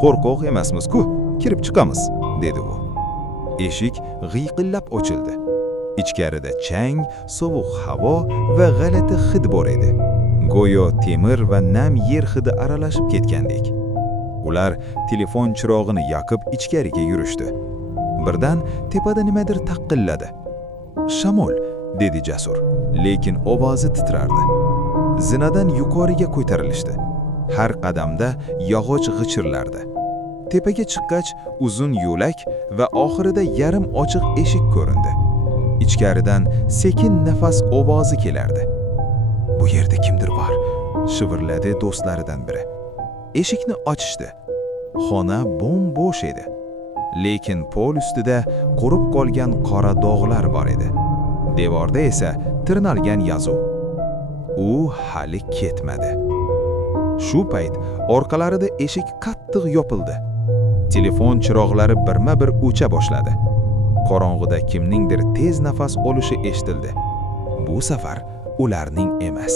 Qo'rqoq emasmiz-ku, kirib chiqamiz, dedi u. Eshik g'iyqillab ochildi. Ichkarida chang, sovuq havo va g'alati hid bor edi. Go'yo temir va nam yer hidi aralashib ketgandek. Ular telefon chirog'ini yoqib ichkariga yurishdi. Birdan tepada nimadir taqilladi. "Shamol", dedi Jasur, lekin ovozi titrardi. Zinadan yuqoriga ko'tarilishdi. Har qadamda yog'och g'ichirlardi. Tepaga chiqqach, uzun yo'lak va oxirida yarim ochiq eshik ko'rindi. Ichkaridan sekin nafas ovozi kelardi. "Bu yerda kimdir bor", shivirladi do'stlaridan biri. Eshikni ochishdi. Xona bo'm-bo'sh edi. Lekin pol ustida qurib qolgan qora dog'lar bor edi. Devorda esa tirnalgan yozuv. U hali ketmadi. Shu payt orqalarida eshik qattiq yopildi. Telefon chiroqlari birma-bir o'cha boshladi. Qorong'uda kimningdir tez nafas olishi eshitildi. Bu safar ularning emas.